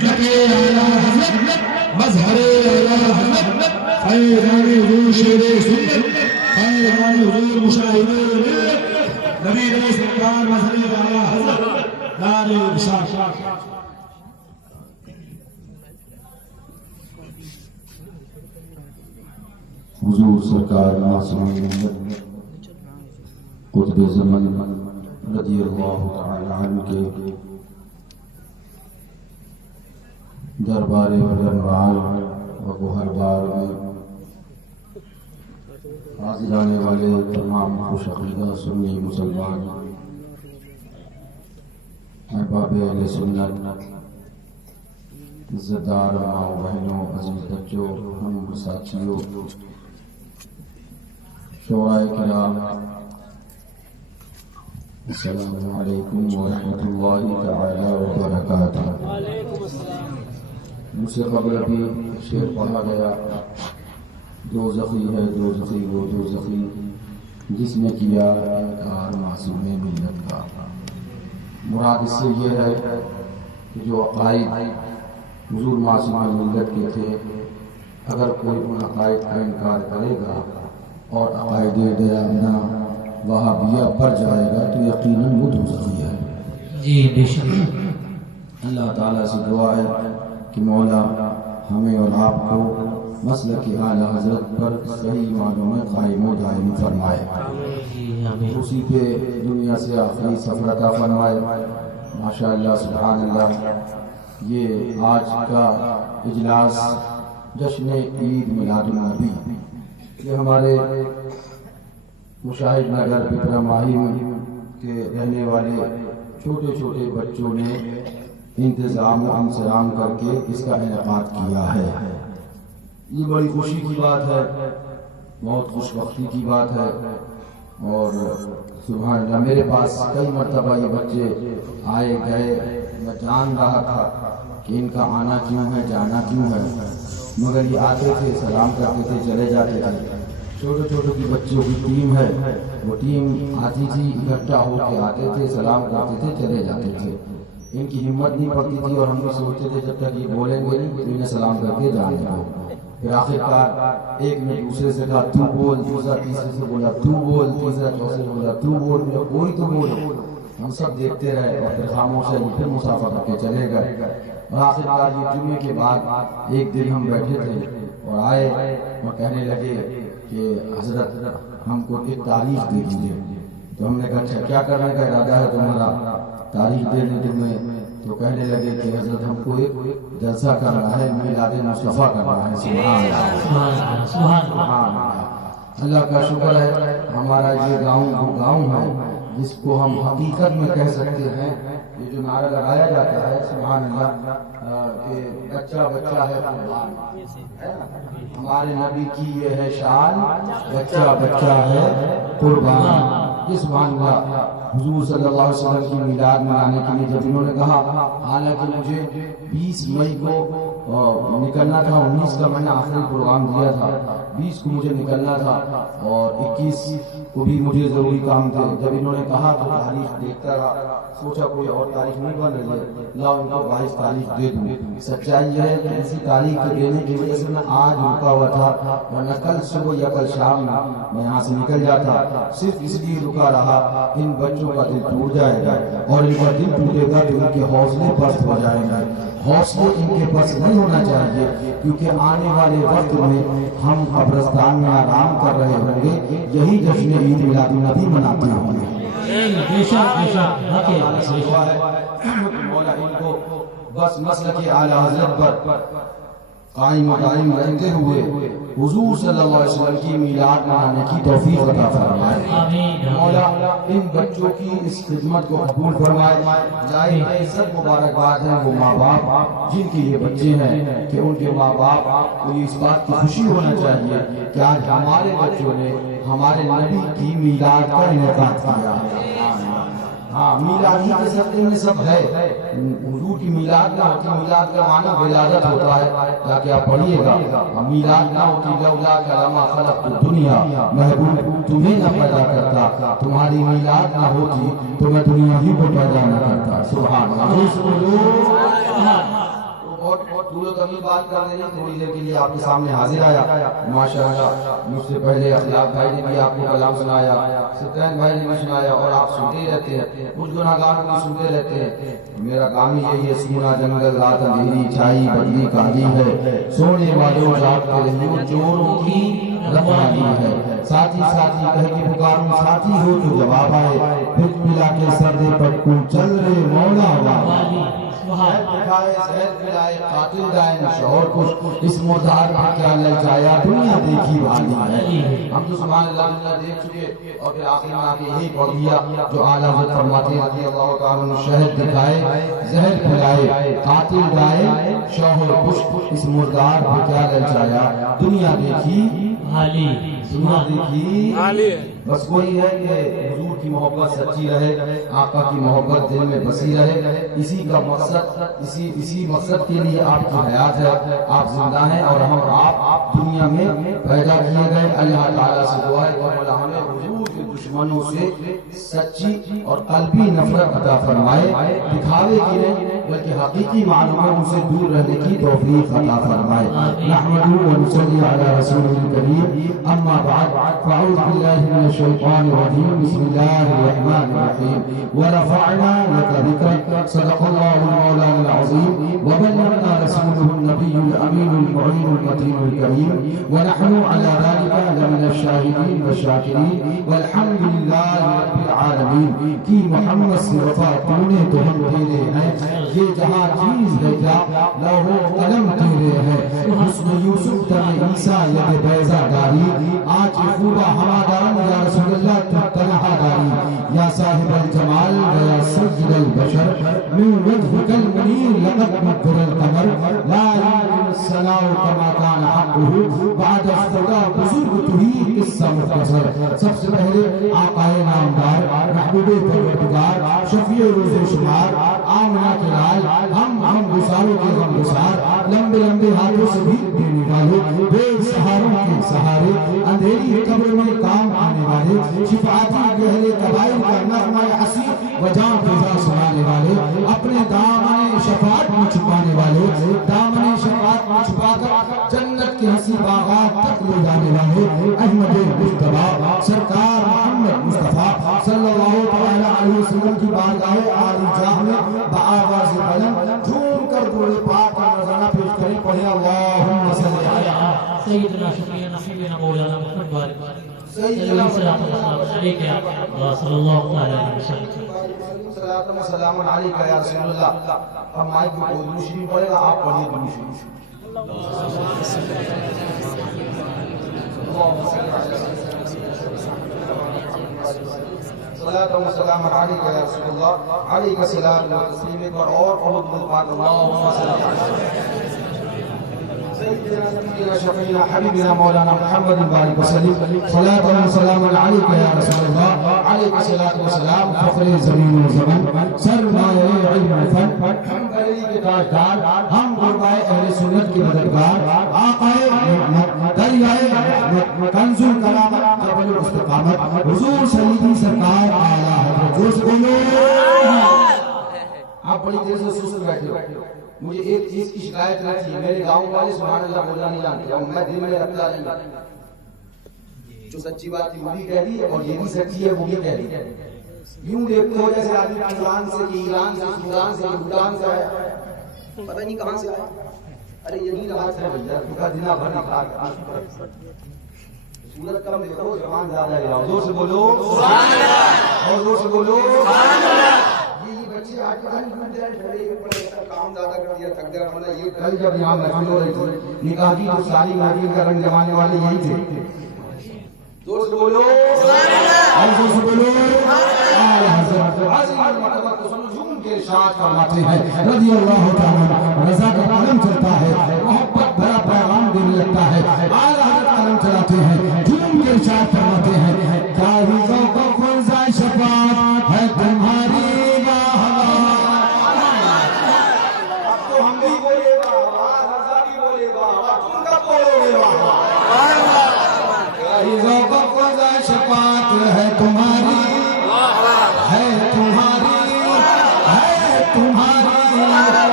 مسلک اعلی حضرت مظہر اعلی حضرت فیضان حضور شیر سنت فیضان حضور مشاہد ملت نبی علیہ سرکار مظہر اعلی حضرت دار ارشاد حضور سرکار معصوم ملت قطب زمن رضی اللہ تعالی عنہ کے دربار برنوال و گوہر بار میں حاضر آنے والے تمام خوش عقیدہ سنی مسلمان احباب اہل سنت عزتدار ماں بہنوں عزیز بچوں ہم ساتھیوں شعراء کرام السلام علیکم ورحمۃ اللہ تعالی وبرکاتہ۔ مجھ سے قبل ابھی شعر پڑھا گیا، دوزخی ہے دوزخی وہ دوزخی جس نے کیا انکار معصوم ملت کا۔ مراد اس سے یہ ہے کہ جو عقائد حضور معصوم ملت کے تھے، اگر کوئی ان عقائد کا انکار کرے گا اور عقائد دیانہ وہابیہ پر جائے گا تو یقیناً وہ دوزخی ہے۔ جی بے شک۔ اللہ تعالیٰ سے دعا ہے کہ مولا ہمیں اور آپ کو مسلک اعلی حضرت پر صحیح معنوں میں قائم و دائم فرمائے، اسی پہ دنیا سے آخری سفر عطا فرمائے۔ ماشاءاللہ سبحان اللہ، یہ آج کا اجلاس جشن عید میلاد النبی، یہ ہمارے مشاہد نگر پپرا ماہی کے رہنے والے چھوٹے چھوٹے بچوں نے انتظام و انصرام کر کے اس کا انعقاد کیا ہے۔ یہ بڑی خوشی کی بات ہے، بہت خوش بختی کی بات ہے، اور سبحان اللہ میرے پاس کئی مرتبہ یہ بچے آئے گئے، میں جان رہا تھا کہ ان کا آنا کیوں ہے جانا کیوں ہے، مگر یہ آتے تھے سلام کرتے تھے چلے جاتے تھے۔ چھوٹے چھوٹے کی بچوں کی ٹیم ہے، وہ ٹیم آتی تھی اکٹھا ہو کے آتے تھے سلام کرتے تھے چلے جاتے تھے۔ ان کی ہمت نہیں پڑتی تھی اور ہم بھی سوچتے تھے جب تک یہ بولیں گے نہیں تو انہیں سلام کر کے جانے دو۔ پھر آخر کار ایک نے دوسرے سے کہا تو بول، دوسرا تیسرے سے بولا تو بول، تیسرا چوتھے سے بولا تو بول، کوئی تو بول۔ ہم سب دیکھتے رہے اور پھر خاموش ہے پھر مسافہ کر کے چلے گئے، اور آخر کار یہ جمعے کے بعد ایک دن ہم بیٹھے تھے اور آئے اور کہنے لگے کہ حضرت ہم کو ایک تاریخ دے دیجیے۔ تو ہم نے کہا اچھا کیا کرنے کا ارادہ ہے تمہارا، تاریخ دے دیں تمہیں؟ تو کہنے لگے کہ حضرت ہم کو ایک جلسہ کرنا ہے، میلاد مصطفیٰ کرنا ہے۔ سبحان اللہ، اللہ کا شکر ہے ہمارا یہ گاؤں ہے جس کو ہم حقیقت میں کہہ سکتے ہیں، یہ جو نعرہ لگایا جاتا ہے سبحان اللہ کہ بچہ بچہ ہے قربان، ہمارے نبی کی یہ ہے شان، بچہ بچہ ہے قربان۔ یہ سبحان اللہ حضور صلی اللہ علیہ وسلم کی میلاد منانے کے لیے جب انہوں نے کہا، حالانکہ مجھے 20 مئی کو نکلنا تھا، 19 کا میں نے آخری پروگرام دیا تھا، 20 کو مجھے نکلنا تھا اور 21 کو بھی مجھے ضروری کام تھے۔ جب انہوں نے کہا تو تاریخ دیکھتا رہا، سوچا کوئی اور تاریخ نہیں بن رہی ہے، لاؤ ان کو 22 تاریخ دے دوں۔ سچائی یہ ہے کہ اسی تاریخ کو دینے کی وجہ سے میں آج رکا ہوا تھا، ورنہ کل صبح یا کل شام میں یہاں سے نکل جاتا، صرف اس لیے رکا رہا ان بچوں کا دل ٹوٹ جائے گا، اور ان کا دل ٹوٹے گا تو ان کے حوصلے پست ہو جائیں گے۔ حوصلے ان کے پاس نہیں ہونا چاہیے، کیونکہ آنے والے وقت میں ہم قبرستان میں آرام کر رہے ہوں گے، یہی جشن عید میلاد النبی مناتے ہوں گے۔ مولا ان کو بس مسلک اعلی حضرت پر قائم و دائم رہتے ہوئے حضور صلی اللہ علیہ وسلم کی میلاد منانے کی توفیق عطا فرمائے۔ مولا ان بچوں کی اس خدمت کو قبول فرمائے۔ ظاہر ہے سب مبارکباد ہے وہ ماں باپ جن کے یہ بچے ہیں کہ ان کے ماں باپ کو اس بات کی خوشی ہونا چاہیے کہ آج ہمارے بچوں نے ہمارے نبی کی میلاد کا انعقاد کیا ہے۔ ہاں میلاد ہی کے سب میں سب ہے، حضور کی میلاد نہ ہوتی، میلاد کا معنی ولادت ہوتا ہے، تاکہ آپ پڑھیے گا، میلاد نہ ہوتی لولا کلمہ خلقت الدنیا، محبوب تمہیں نہ پیدا کرتا، تمہاری میلاد نہ ہوتی تو میں دنیا ہی کو پیدا نہ کرتا۔ سبحان اللہ۔ بہت دور کبھی بات کر رہے ہیں، تھوڑی دیر کے لیے آپ کے سامنے حاضر آیا. ماشاءاللہ مجھ سے پہلے اخلاق بھائی نے بھی آپ کو کلام سنایا، ستین بھائی نے بھی سنایا، اور آپ سنتے رہتے ہیں، کچھ گناہگار بھی سنتے رہتے ہیں. میرا کام ہی یہی ہے، سونا جنگل رات اندھیری چھائی بدلی کالی ہے، سونے والوں جاگتے رہیو چوروں کی رفاقی ہے. ساتھی ساتھی کہہ کے پکاروں ساتھی ہو تو جواب آئے، پھر ملا کے سردے پٹکو چل رہے مولا والی. زہر پلائے قاتل دائن شعور کچھ، اس مردار پر کیا للچایا دنیا دیکھی بھالی ہے. ہم تو سبحان اللہ دنیا دیکھ چکے، اور پھر آخر میں آگے یہی پڑھ دیا جو اعلیٰ حضرت فرماتے ہیں رضی اللہ تعالیٰ عنہ، شہد دکھائے زہر پلائے قاتل دائن شوہر کچھ، اس مردار پر کیا للچایا دنیا دیکھی بھالی. دنیا دیکھی بس وہی ہے کہ حضور کی محبت سچی رہے، آقا کی محبت دل میں بسی رہے. اسی کا مقصد، اسی مقصد کے لیے آپ کی حیات ہے، آپ زندہ ہیں اور ہم آپ دنیا میں پیدا کیے گئے. اللہ تعالیٰ سے دعا ہے کہ اللہ ہمیں حضور کے دشمنوں سے سچی اور قلبی نفرت عطا فرمائے، دکھاوے کی نہیں بلکہ حقیقی معلومات سے دور رہنے کی توفیق عطا فرمائے. نحمده ونصلي على رسوله الكريم، اما بعد فاعوذ بالله من الشيطان الرجيم، بسم الله الرحمن الرحيم. ورفعنا لك ذكرك، صدق الله المولانا العظيم، وبلغنا رسوله النبي الامين المعين المتين الكريم، ونحن على ذلك لمن الشاهدين والشاكرين، والحمد لله رب العالمين. کی محمد سے وفا تونے تو ہم تیرے ہیں، یہ جہاں چیز ہے کیا لوح و قلم تیرے ہیں. حسن یوسف تن عیسیٰ ید بیضا داری، آج خوبہ ہمادان یا رسول اللہ تو تنہا داری. یا صاحب الجمال یا سید البشر، من وجهك المنیر لقد مدر القمر، لا يمكن السلام كما كان حقه بعد افتدا بزرگ تھی قصہ مختصر. سب سے پہلے آقا نامدار محبوب پروردگار شفیع روز شمار آمنہ کے لال، ہم گساروں کے غم گسار، لمبے لمبے ہاتھوں سے بھی دینے والے، بے سہاروں کے سہارے، اندھیری قبر میں کام آنے والے، شفاعتی اہل قبائل کا نغمہ حسین و جان فضا سنانے والے، اپنے دامن شفاعت میں چھپانے والے، دامن شفاعت میں چھپا کر جنت کے حسی باغات تک لے جانے والے، احمد مصطفیٰ سرکار محمد مصطفیٰ صلی اللہ علیہ وسلم کی بارگاہ عالی جاہ میں بآواز بلند جھوم کر درود پاک کا نذرانہ پیش کریں. پڑھیں اللہم صلی علی سیدنا شفیعنا حبیبنا مولانا محمد بارک سیدنا علیکہ صلی اللہ علیہ وسلم. صلاۃ و سلام علیکہ یا رسول اللہ. اب مائک میں کوئی درود شریف پڑھے گا، آپ پڑھیے درود شریف. صلاۃ و سلام علیکہ یا رسول اللہ، علیکہ السلام و تسلیم. اور بہت پاک اللہم صلی علی سیدنا شفیعنا حبیبنا مولانا محمد بارک وسلم. صلاۃ و سلام علیکہ یا رسول اللہ، علیکہ الصلاۃ والسلام. فخر زمین و زمان، سرمایہ علم و فن، ہم بریلی کے تاجدار، ہم قربائے اہل سنت کے مددگار، آقائے نعمت، دریائے رحمت، کنز الکرامت، جبل الاستقامت، حضور سیدی سرکار اعلیٰ حضرت. جو سے بولو آپ بڑی دیر سے سست بیٹھے ہو. مجھے ایک چیز کی شکایت رہتی ہے، میرے گاؤں والے سبحان اللہ بولنا نہیں جانتے، اور میں دل میں رکھتا نہیں. جو سچی بات تھی وہ بھی کہہ دی، اور یہ بھی سچی ہے وہ بھی کہہ دی. یوں دیکھتے ہو جیسے آدمی ایران سے، ایران سے، سودان سے، بھوٹان سے آیا، پتہ نہیں کہاں سے آیا. ارے یہی نماز ہے بھیا، کا دن بھر نکال سورت کم دیکھو، زبان زیادہ ہے. حضور سے بولو سبحان اللہ، حضور سے بولو سبحان اللہ. بچے آج کام زیادہ کر دیا، تھک گیا. یہ کل جب یہاں محفل ہو رہی تھی نکاح کی تو ساری محفل کا رنگ جمانے والے یہی تھے. دوست بولو حضور سے بولو جھوم کے ارشاد فرماتے ہیں رضی اللہ تعالیٰ. رضا کا قلم چلتا ہے، محبت بھرا پیغام دینے لگتا ہے. اعلیٰ حضرت قلم چلاتے ہیں، جھوم کے ارشاد فرماتے ہیں کیا ہی ذوق و فضا شفاعت ہے تمہاری. شفاعت ہے تمہاری، ہے تمہاری، ہے تمہاری،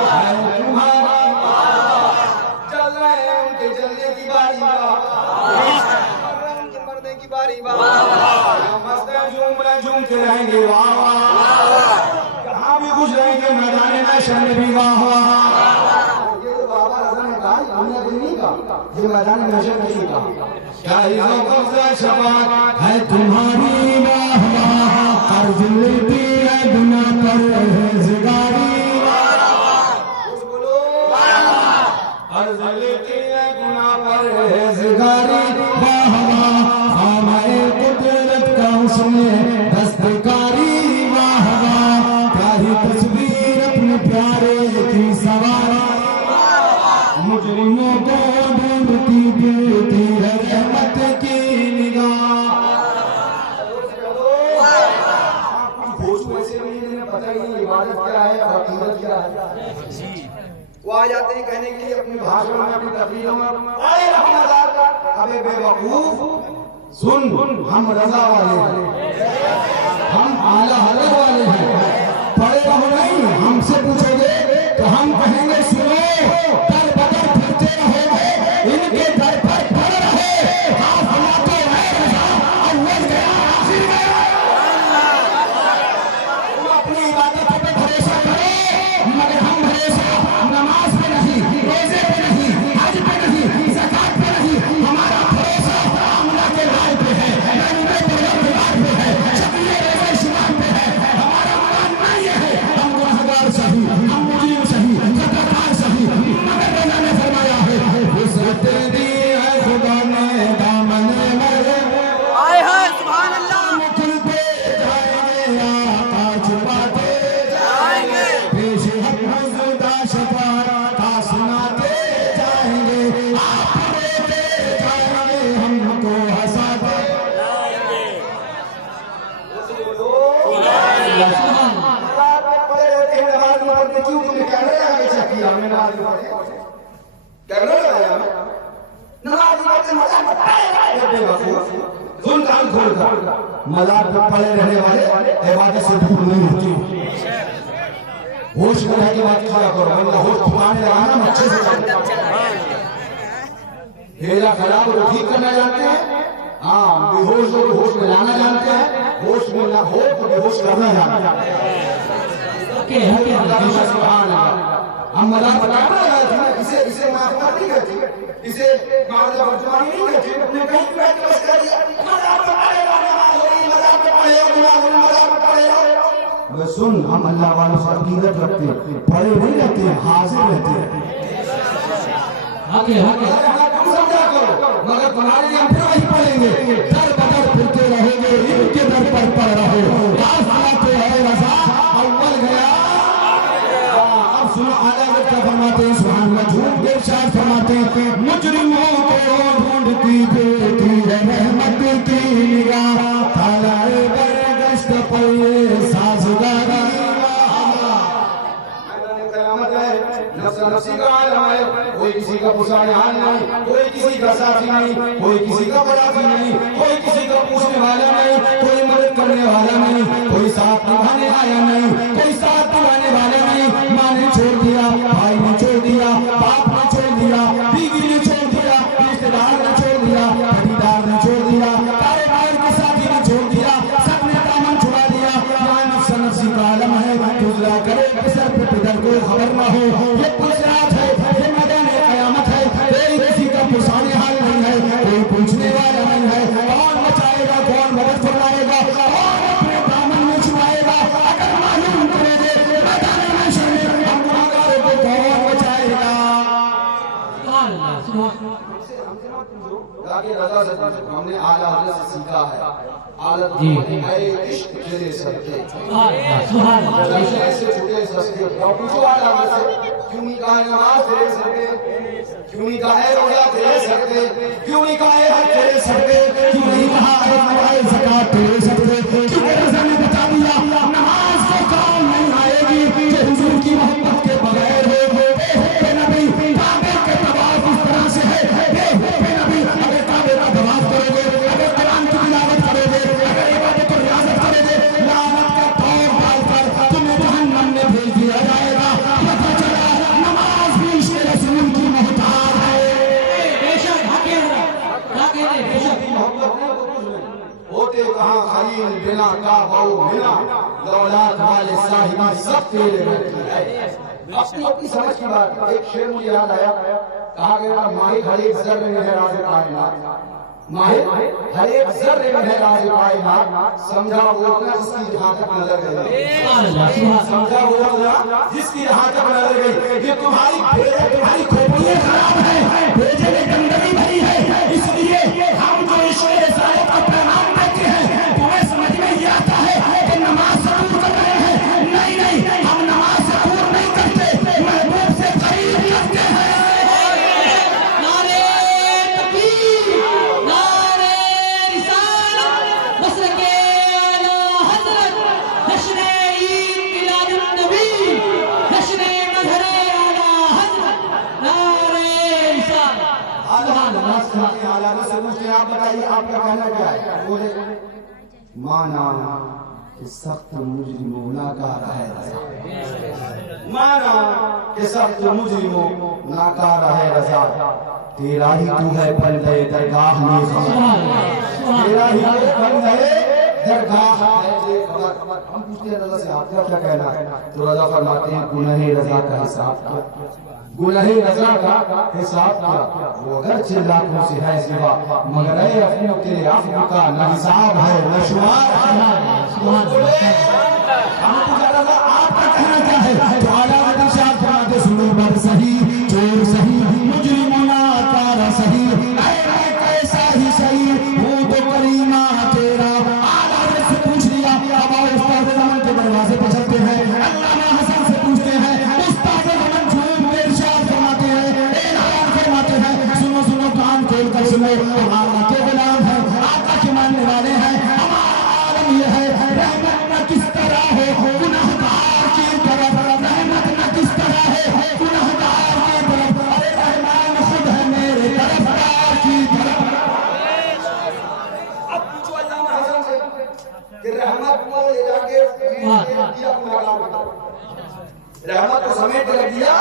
ہے تمہاری. رہیں گے واہ واہ، کہاں بھی خوش رہیں گے میدان محشر میں بھی واہ واہ۔ یہ تو بابا رضا نے کہا، دنیا میں نہیں کہا، یہ میدان محشر میں نہیں کہا۔ کیا عزو قبضہ شفاعت ہے تمہاری واہ واہ، قرض لیتی ہے گناہ پرہیزگاری قرض لیتی ہے گناہ پرہیزگاری واہ واہ، خامہ قدرت کا اس میں دستکاری واہ واہ، پیاری تصویر اپنے پیارے کی سواری مجرموں کو ڈھونڈتی دیتی ہے رحمت کی نگاہ۔ ہوش میں سے نہیں پتہ ہی نہیں عبادت کیا ہے اور عقیدت کیا ہے۔ وہ آ جاتے ہیں کہنے کے لیے اپنی بھاشن میں اپنی تقریروں میں، اے رحمت ابے بے وقوف سن، ہم رضا والے ہیں، ہم اعلیٰ حضرت والے ہیں، پڑھے رہو نہیں، ہم سے پوچھو گے تو ہم کہیں گے سنو، در بدر پھرتے رہو گے ان کے در پر پڑھ رہے، آپ ہماتے ہیں رضا اول گیا آخر گیا۔ تم اپنی عبادتوں پہ بھروسہ کرو، مگر ہم بھروسہ نماز پہ نہیں، روزے پہ نہیں، حج پہ نہیں، زکات پہ نہیں، ہمارا بھروسہ اللہ کے رائے پہ ہے، پروردگار پہ ہے، شکریہ روزہ شمار پہ ہے۔ ہمارا ماننا یہ ہے، ہم گنہگار صحیح، ہم مجرم صحیح، خطاکار صحیح، مگر رضا نے فرمایا ہے وسعت دی ہے خدا نے دامن میں، آئے ہیں سبحان اللہ، کھلتے جائیں گے آقا چھپاتے جائیں گے، پیش حق مزدہ شفاعت کا سناتے جائیں گے، آپ روتے جائیں گے ہم کو ہنساتے جائیں گے۔ کیوں تم نے کیمرہ آگے چیک کیا؟ ہم نے نماز میں پڑھے کیمرہ لگایا ہمیں نماز میں پڑھتے مزاق میں پڑھے سن کان کھول کر مزاق میں پڑھے رہنے والے عبادت سے دور نہیں ہوتی۔ ہوش میں رہ کے بات کیا کرو، ورنہ ہوش ٹھکانے لگانا اچھے سے ہیرا خراب اور ٹھیک کرنا جانتے ہیں، ہاں بے ہوش کو ہوش میں لانا جانتے ہیں، ہوش میں نہ ہو تو بے ہوش کرنا جانتے ہیں۔ سبحان اللہ، ہم مذاق بتایا نا، اسے معافات نہیں کرتی، اسے معذرت فرمانی نہیں کرتی، اپنے کہیں بھی بیٹھ کے بس کر دیا مذاق بتائے گا، نماز ہوئی مذاق بتائے گا، گناہ ہوئی مذاق بتائے گا۔ میں سن، ہم اللہ والوں سے عقیدت رکھتے ہیں، پڑھے نہیں رہتے ہیں، حاضر رہتے ہیں۔ تم سمجھا کرو، مگر تمہارے لیے ہم پھر وہی پڑھیں گے، در بدر پھرتے رہو گے ان کے در پر پڑھ رہو، تو ہے رضا اول گیا۔ اب سنو اعلیٰ حضرت کیا فرماتے ہیں، سبحان اللہ، جھوٹ کے ارشاد فرماتے ہیں مجرموں کو ڈھونڈتی دیتی ہے رحمت کی نگاہ، تالائے برگشت پر سازگاری، نفسی کا عالم ہے، کوئی کسی کا پسانے حال نہیں، کوئی کسی کا ساتھی نہیں، کوئی کسی کا بڑاتی نہیں، کوئی کسی کا پوچھنے والا نہیں، کوئی مدد کرنے والا نہیں، کوئی ساتھ نبھانے آیا نہیں، کوئی ساتھ نبھانے والا نہیں۔ ماں نے چھوڑ دیا، بھائی نے چھوڑ دیا، باپ نے چھوڑ دیا، بیوی نے چھوڑ دیا، رشتے دار نے چھوڑ دیا، پٹیدار نے چھوڑ دیا، کاروبار کے ساتھی نے چھوڑ دیا، سب نے دامن چھڑا دیا۔ یہاں نفس نفسی کا عالم ہے، گزرا کرے پسر پہ پدر کو خبر نہ ہو، یہ پوچھرات ہے، یہ میدان قیامت ہے، کوئی کسی کا پرسانے حال نہیں ہے، کوئی پوچھنے والا نہیں ہے، کون بچائے گا، کون مدد فرمائے گا، کون اپنے دامن میں چھپائے گا، اگر معلوم کرے دے میدان محشر میں ہم گناہگاروں کو کون بچائے گا۔ رضا سے ہم نے اعلیٰ حضرت سے سیکھا ہے، اعلیٰ اے عشق تیرے صدقے، ایسے چھوٹے سستے، پوچھو اعلیٰ حضرت سے کیوں نہیں کہا نماز تیرے صدقے، کیوں نہیں کہا روزہ تیرے صدقے، کیوں نہیں کہا حج تیرے صدقے، کیوں نہیں کہا زکات تیرے صدقے، کیونکہ رضا نے بتا دیا نماز کو کام نہیں آئے گی جو حضور کی محبت کے بغیر ہو، بے حب نبی کعبے کے طواف اس طرح سے ہے، بے حب نبی اگر کعبے کا طواف کرو گے، اگر قرآن کی تلاوت کرو گے، اگر عبادت و ریاضت کرو گے، لعنت کا طور ڈال کر تمہیں جہنم میں بھیج دیا جائے گا۔ پتہ چلا نماز بھی عشق رسول کی محتاج ہے۔ بے شک، حق ہے، ہوتے بنا کعبہ و منا دولات والے صاحب سب تیرے رہتی ہے. اپنی سمجھ کی بات. ایک شعر مجھے یاد آیا, کہا گیا ماہی ہر ایک ذرے میں ہے راز کائنات, ماہی ہر ایک ذرے میں ہے راز کائنات, سمجھا وہ اتنا جس کی جہاں تک نظر گئی, سمجھا وہ اتنا جس کی جہاں تک نظر گئی. یہ تمہاری کھوپڑیاں خراب ہیں, بھیجے میں گندگی بھری ہے, اس لیے ہم جو عشق رسالت کا پیغام دیتے ہیں تمہیں سمجھ میں یہ آتا ہے کہ نماز سے دور کر رہے ہیں. نہیں, ہم نماز سے دور نہیں کرتے, محبوب سے قریب کرتے ہیں. آپ بتائیے آپ کا کہنا کیا ہے؟ بولے مانا کہ سخت مجرموں ناکارہ ہے رضا, مانا کہ سخت مجرموں ناکارہ ہے رضا, تیرا ہی تو ہے بندے درگاہ میں خدا, تیرا ہی تو بندے درگاہ ہے. ہم پوچھتے ہیں رضا سے آپ کا کیا کہنا ہے, تو رضا فرماتے ہیں گناہ رضا کا حساب کیا, گناہ رضا کا حساب کیا, وہ اگرچہ لاکھوں سے ہے سوا, مگر اے اپنے تیرے عفو کا نہ حساب ہے نہ شمار. ہم پوچھا رضا آپ کا کہنا کیا ہے, تو اعلیٰ ارشاد فرماتے سنو بر صحیح چور صحیح مجرم ناکارہ صحیح, اے کیسا ہی صحیح ہوں تو کریمہ تیرا. اعلیٰ حضرت سے پوچھ لیا, اب آؤ استاد زمان کے دروازے پہ چلتے ہیں, علامہ حسن سے پوچھتے ہیں, استاد زمان جھوم کے ارشاد فرماتے ہیں, اعلان فرماتے ہیں, سنو سنو کان کھول کر سنو, آقا کے غلام ہیں, آقا کے ماننے والے ہیں, ہمارا عالم یہ ہے رحمت نہ کس طرح ہو گناہگار کی طرف, رحمت نہ کس طرح ہے گناہگار کی طرف, ارے رحمان خود ہے میرے طرفدار کی طرف. اب پوچھو علامہ حسن سے کہ رحمت کو لے جا کے رحمت کو سمیٹ کر دیا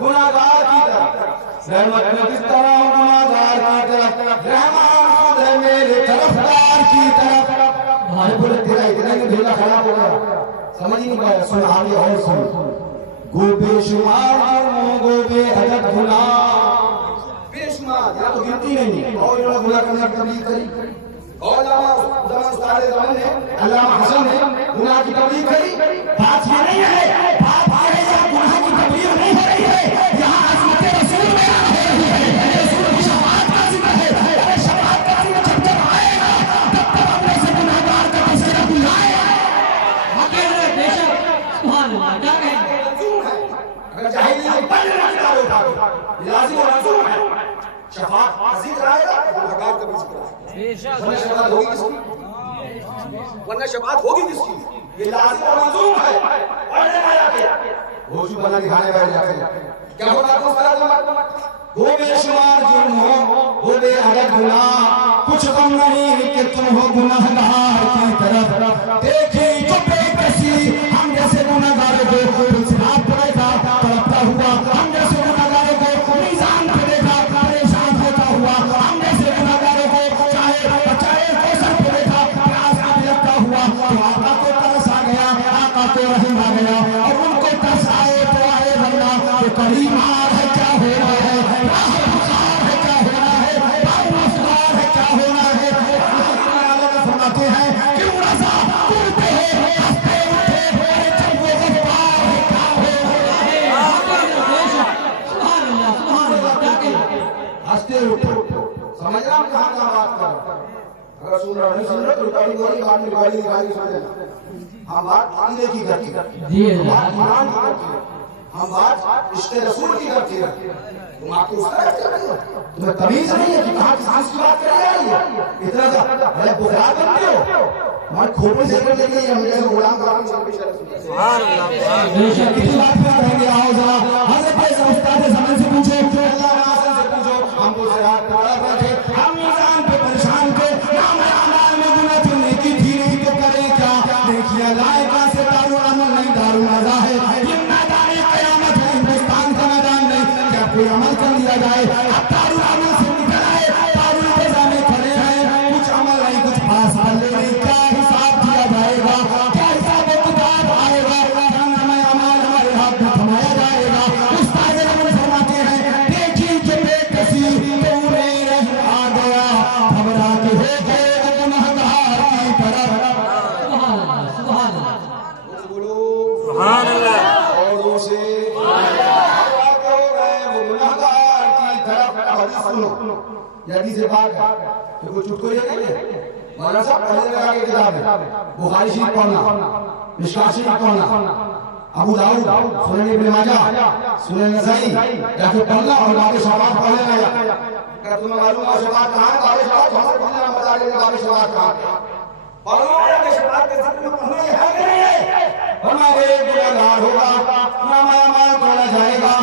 گناہگار کی طرف, رحمت نہ کس طرح گناہگار کی طرف, رحمان خود ہے میرے طرفدار کی طرف. بھائی بولے تیرا اتنا ہی ڈھیلا خراب ہو گیا, سمجھ نہیں پایا. سن آگے اور سن, گو بے شمار جرموں گو بے عدد گناہ, بے شمار یا تو گنتی نہیں, اور انہوں نے گناہ کرنا تبلیغ کری, اور علامہ استاد زمان نے علامہ حسن نے گناہ کی تبلیغ کری. بات یہ نہیں ہے, بات یہ ہے یہاں گناہ کی تبلیغ نہیں ہو رہی ہے, یہاں عظمت رسول بیان ہو رہی ہے, رسول کی شفاعت کا ذکر ہے. ارے شفاعت کا ذکر جب تک آئے گا تب تک اپنے سے گناہگار کا تذکرہ بھی آئے گا. بے شک سبحان اللہ, کیا کہیں, اگر جاہلی سے پڑھنا چاہتا ہو لازم و لازم ہے, شفاعت کا ذکر آئے گا, گناہگار کا بھی ذکر آئے گا. ورنہ شفاعت ہوگی کس کی, ورنہ شفاعت ہوگی کس کی, یہ لازم و لازم ہے. پڑھنے والا کیا ہوشو بنا دکھانے بیٹھ جاتے ہیں, کیا ہوتا ہے دوست, وہ بے شمار جرم ہو وہ بے عدد گناہ, کچھ غم نہیں کہ تم ہو گناہگار کی طرف. دیکھی تو بے کسی ہم جیسے گناہگاروں کو انصراف پڑے گا تڑپتا ہوا, ہم جیسے گناہگاروں کو میزان پہ دیکھا پریشان ہوتا ہوا, ہم جیسے گناہگاروں کو چاہے بچائے کوثر پہ دیکھا پیاس کا لگتا ہوا, تو آقا کو ترس آ گیا, آقا کو رحم آ گیا, اور ان کو ترس آئے تو آئے, ورنہ تو کریم آر ہے کیا ہو رہا ہے, سمجھ رہا ہوں کہاں کہاں بات کر رہا ہوں. اگر سن رہا نہیں سن رہا تو ریکارڈنگ ہو رہی, بعد میں ریکارڈنگ سن لینا. ہم بات عقیدے کی کرتی ہے, ہم بات ایمان کی کرتی ہے, ہم بات عشق رسول کی کرتی ہے. تم آپ کو اس طرح کرتے ہو, تمہیں تمیز نہیں ہے کہ کہاں کس چیز کی بات کر رہے ہیں. اتنا سا بڑے بخار بنتے ہو, ہمارے کھوپڑے سے کر دیکھیں ہم جیسے غلام کرام سب پیش رہے. سبحان اللہ. کتنی بات کر رہے ہیں, آؤ ذرا حضرت استاد زمان سے پوچھو, اللہ حسن سے پوچھو, ہم کو زراعت پڑا رکھے, ہم میزان پہ پریشان تھے, نام اعمال میں گناہ تو نیکی تھی نہیں تو کریں کیا, دیکھیے لائقہ سے دارو عمل نہیں دارو مزہ ہے, یہ میدان قیامت ہے ہندوستان کا میدان نہیں, کیا کوئی عمل کر لیا جائے, اب دارو عمل سے نکل آئے, دارو انتظام میں کھڑے ہیں, کچھ عمل نہیں کچھ پاس حل نہیں, کیا حساب دیا سنو یہ حدیث پاک ہے کہ کوئی چٹکلے نہیں ہے مولانا صاحب پڑھنے لگا کے کتاب ہے بخاری شریف پڑھنا مشکوٰۃ شریف پڑھنا ابو داؤد سنن ابن ماجہ سنن نسائی جا کے پڑھنا اور باب شفاعت پڑھنے لگا کہ تمہیں معلوم ہے شفاعت کہاں ہے باب شفاعت ہمارے پڑھنے میں بتا دیں باب شفاعت کہاں ہے پڑھنا ہے کہ شفاعت کے ذکر میں پڑھنا ہے کہ نہیں ہے ہمارے گناہگار ہوگا نام اعمال تولا جائے گا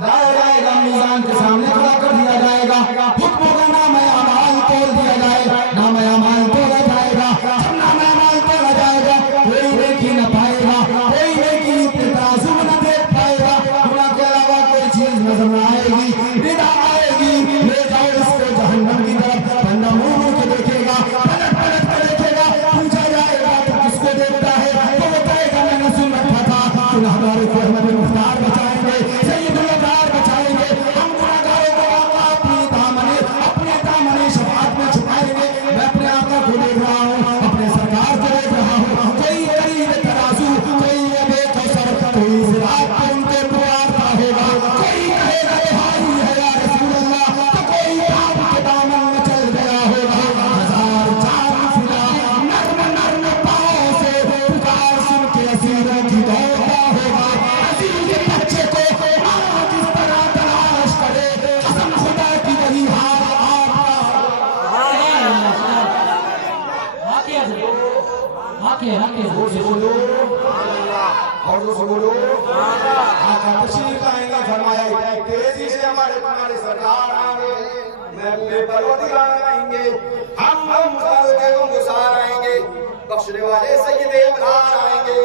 لایا جائے گا میزان کے سامنے کھڑا کر دیا جائے گا حکموں کا نام اعمال تول دیا جائے گا نام اعمال تولا جائے گا جب نام اعمال تولا جائے گا کوئی نیکی نہ پائے گا کوئی نیکی پہ ترازو نہ دیکھ پائے گا گناہ کے علاوہ کوئی چیز نظر نہ آئے گی رضا آئے گی لے جاؤ اس کو جہنم کی طرف بندہ منہ کے دیکھے گا پلٹ پلٹ کے دیکھے گا پوچھا جائے گا تو کس کو دیکھتا ہے تو بتائے گا میں نے سن رکھا تھا گناہگاروں کو احمد مختار بچائیں گے سید الابرار بچائیں گے ہم گناہگاروں کو آقا اپنے دامن شفاعت میں چھپائیں گے میں اپنے آقا کو دیکھ رہا ہوں اپنے سرکار کو دیکھ رہا ہوں کوئی قریب ترازو کوئی ابے کوثر کوئی صراط پہ ان کے پکارتا ہوگا کوئی کہے گا بھائی ہے یا رسول اللہ تو کوئی آپ کے دامن میں چل گیا ہوگا ہزار چار فلا نرم نرم پاؤں سے پکار سن کے اسیروں کی دوڑتا ہوگا اسیر کے بچے کو آج اس طرح تلاش کرے قسم خدا کی وہی حال آپ کا زور سے بولو اور زور سے بولو آقا تشریف لائیں گے فرمایا تیزی سے ہمارے تمہارے سرکار آئیں گے محبوب پروردگار آئیں گے ہم خالق گسار آئیں گے بخشنے والے سید ابرار آئیں گے